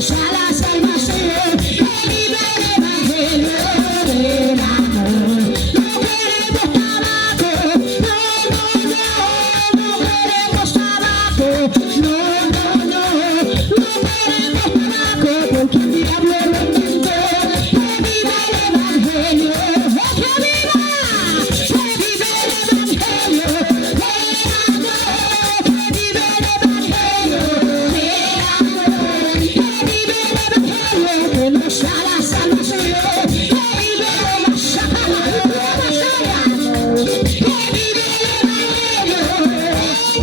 nos da la salvación, que vive el evangelio del amor. No queremos tabaco, no queremos tabaco, no queremos tabaco, porque el diablo lo inventó. Que vive el evangelio, que viva, que vive el evangelio del amor, que vive el evangelio del amor, que vive el evangelio que nos da la salvación, que vive la sacada de la batalla, que vive el evangelio del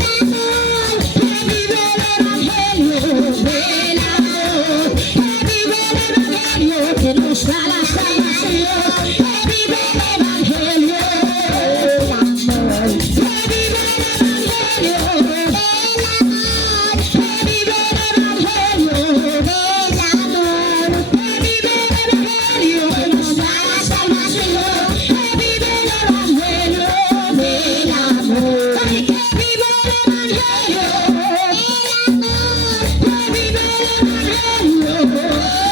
amor, que vive el evangelio del amor, que vive el evangelio que nos da la salvación, que vive el evangelio del amor, que vive el evangelio del amor, que vive el evangelio del amor, que vive el evangelio que nos da la salvación, que vive el evangelio del amor, ay, que vive el evangelio del amor, que vive el evangelio del amor.